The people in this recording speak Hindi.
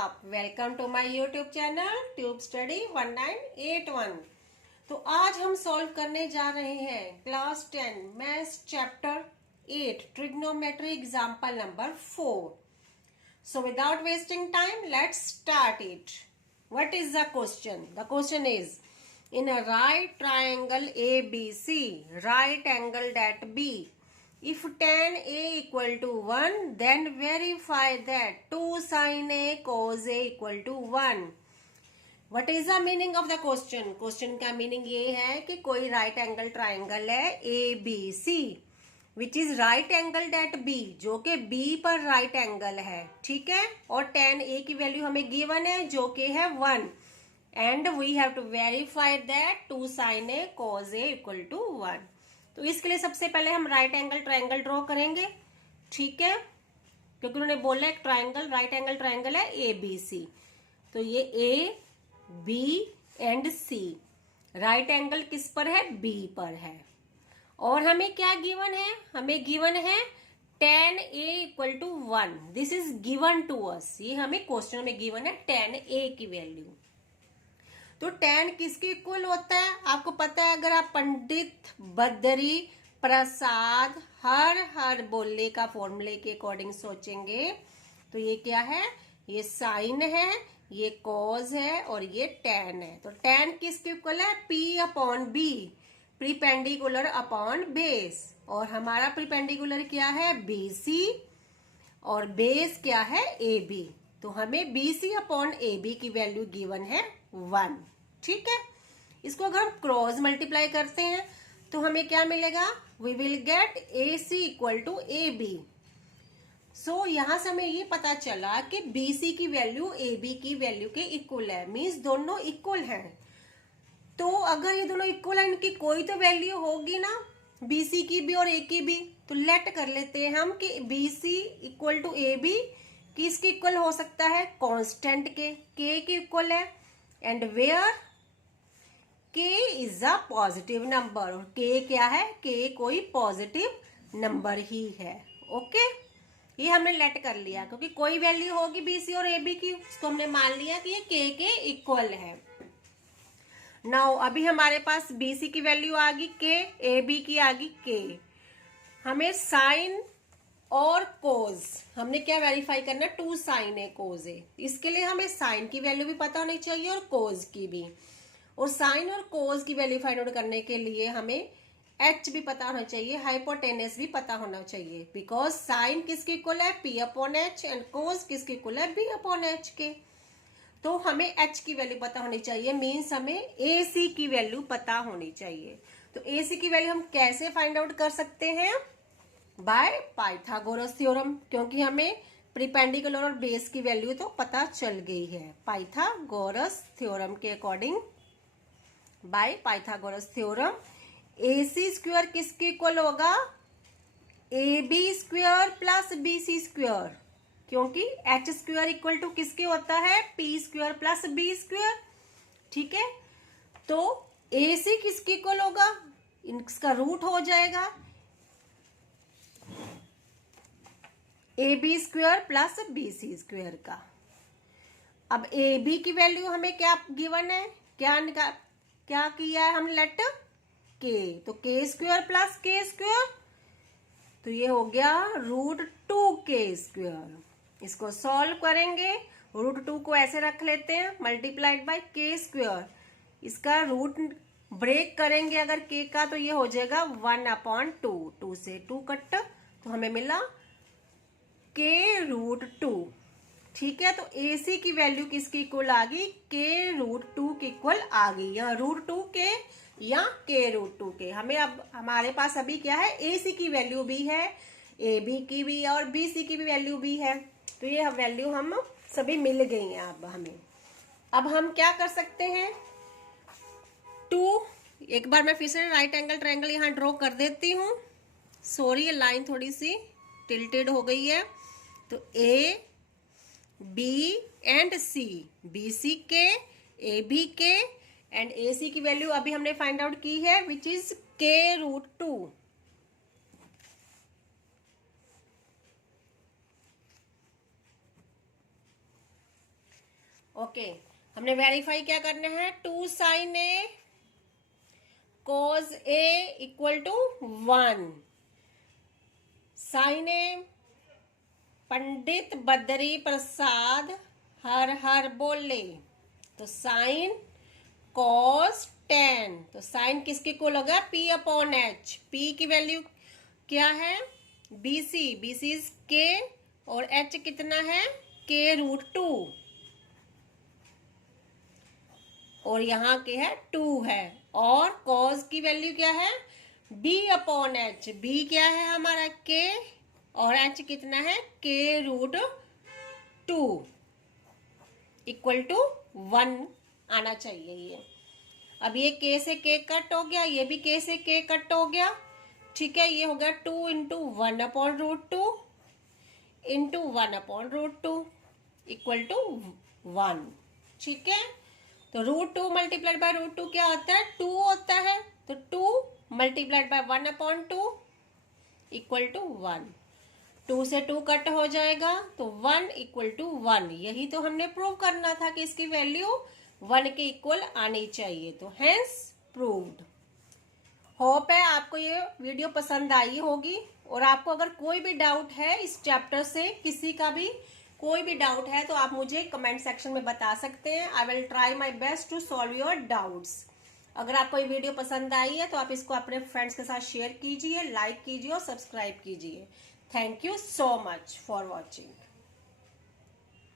आप? Welcome to my YouTube channel tube study 1981। तो आज हम सॉल्व करने जा रहे हैं class 10 maths chapter 8 trigonometry example number 4। So without wasting time let's start it. What is the question? The question is in a right triangle ABC, right angled at B, if tan A equal to 1, then verify that 2 sin A cos A equal to 1. What is the meaning of the question? Question का meaning ये है कि कोई right angle triangle है ABC, which is right angled at B, जो कि B पर right angle है, ठीक है। और tan A की वैल्यू हमें given है जो कि है 1. And we have to verify that 2 sin A cos A equal to 1। तो इसके लिए सबसे पहले हम राइट एंगल ट्राइंगल ड्रॉ करेंगे, ठीक है, क्योंकि उन्होंने बोला एक ट्राइंगल राइट एंगल ट्राइंगल है ABC। तो ये A B and C right angle किस पर है? B पर है। और हमें क्या गिवन है? हमें गिवन है tan A equal to 1। This is given to us. ये हमें क्वेश्चन में गिवन है tan A की वैल्यू। तो tan किसके इक्वल होता है? आपको पता है, अगर आप पंडित बद्री प्रसाद हर बोले का फॉर्मूले के अकॉर्डिंग सोचेंगे तो ये क्या है? ये साइन है, ये कॉज है और ये tan है। तो tan किसके इक्वल है? P upon B, perpendicular upon base. और हमारा प्रीपेंडिकुलर क्या है? BC और बेस क्या है? AB। तो हमें BC अपॉन AB की वैल्यू गिवन है 1, ठीक है। इसको अगर हम क्रॉस मल्टीप्लाई करते हैं तो हमें क्या मिलेगा? We will get AC equal to AB। So यहां से हमें ये पता चला कि BC की वैल्यू AB की वैल्यू के इक्वल है, मीन्स दोनों इक्वल हैं। तो अगर ये दोनों इक्वल है, इनकी कोई तो वैल्यू होगी ना, BC की भी और A की भी। तो लेट कर लेते हैं हम कि BC इक्वल टू AB किसके इक्वल हो सकता है? कांस्टेंट के, K के इक्वल है। And where K is a positive number. और K क्या है? K कोई पॉजिटिव नंबर ही है, ओके। ये हमने लेट कर लिया क्योंकि कोई वैल्यू होगी BC और AB की, उसको हमने मान लिया कि ये K के इक्वल है। नाउ अभी हमारे पास BC की वैल्यू आ गई K, AB की आ गई K। हमें साइन और कोज हमने क्या वेरीफाई करना है? 2 sin A cos A। इसके लिए हमें साइन की वैल्यू भी पता होनी चाहिए और कोज की भी। और साइन और कोज की वैल्यू फाइंड आउट करने के लिए हमें H भी पता होना चाहिए, हाइपोटेनस भी पता होना चाहिए। बिकॉज साइन किसके इक्वल है? P अपॉन H एंड कोज किसके इक्वल है? B अपॉन H के। तो हमें H की वैल्यू पता होनी चाहिए, मीन्स हमें AC की वैल्यू पता होनी चाहिए। तो AC की वैल्यू हम कैसे फाइंड आउट कर सकते हैं? बाय पाइथागोरस थ्योरम, क्योंकि हमें प्रीपेंडिकुलर और बेस की वैल्यू तो पता चल गई है पाइथागोरस थ्योरम के according. By Pythagoras theorem AC square किसके इक्वल होगा? AB square plus BC square, क्योंकि H स्क्वायर इक्वल टू किसके होता है? P square plus B square, ठीक है। तो AC किसके इक्वल होगा? इसका रूट हो जाएगा AB square plus BC square का। अब AB की वैल्यू हमें क्या गिवन है? क्या किया है हमने? लेट K, तो K square plus K square, तो ये हो गया √2K स्क्वायर। इसको सॉल्व करेंगे, √2 को ऐसे रख लेते हैं मल्टीप्लाइड बाय K स्क्वायर। इसका रूट ब्रेक करेंगे अगर K का तो ये हो जाएगा 1/2। 2 से 2 कट, तो हमें मिला K√2, ठीक है। तो AC की वैल्यू किसकी इक्वल आ गई? K√2 की इक्वल आ गई, या √2K या K√2K। हमें अब हमारे पास अभी क्या है? AC की वैल्यू भी है, AB की भी और BC की भी वैल्यू भी है। तो ये वैल्यू हम सभी मिल गई हैं अब हमें। अब हम क्या कर सकते हैं? एक बार मैं फिर से राइट एंगल ट्रायंगल यहाँ ड्रॉ कर देती हूँ। सॉरी, ये लाइन थोड़ी सी टिल्टेड हो गई है। तो A B and C, BC के, AB के एंड AC की वैल्यू अभी हमने फाइंड आउट की है, विच इज K√2। ओके, हमने वेरीफाई क्या करना है, 2 sin A cos A equal to 1। sin A Pandit Badri Prasad हर हर बोले, तो साइन cos 10, तो साइन किसके इक्वल होगा, P अपॉन H। P की वैल्यू क्या है, BC, BC इज K और H कितना है, K√2 और यहाँ के है 2 है। और cos की वैल्यू क्या है, B अपॉन H। B क्या है हमारा K और H कितना है, K√2 इक्वल टू 1 आना चाहिए ये। अब ये K से K कट हो गया, ये भी K से K कट हो गया, ठीक है। ये हो गया 2 into 1 upon √2 into 1 upon √2 equal to 1, ठीक है। तो √2 मल्टीप्लाइड बाय √2 क्या होता है, 2 होता है, तो 2 multiplied by 1 upon 2 equal to 1। 2 से 2 कट हो जाएगा, तो 1 इक्वल टू 1। यही तो हमने प्रूव करना था कि इसकी वैल्यू 1 के इक्वल आनी चाहिए, तो हेंस प्रूव्ड। होप है आपको ये वीडियो पसंद आई होगी। और आपको अगर कोई भी डाउट है इस चैप्टर से, किसी का भी कोई भी डाउट है, तो आप मुझे कमेंट सेक्शन में बता सकते हैं। I will try my best to solve your doubts. अगर आपको ये वीडियो पसंद आई है तो आप इसको अपने फ्रेंड्स के साथ शेयर कीजिए, लाइक कीजिए और सब्सक्राइब कीजिए। Thank you so much for watching.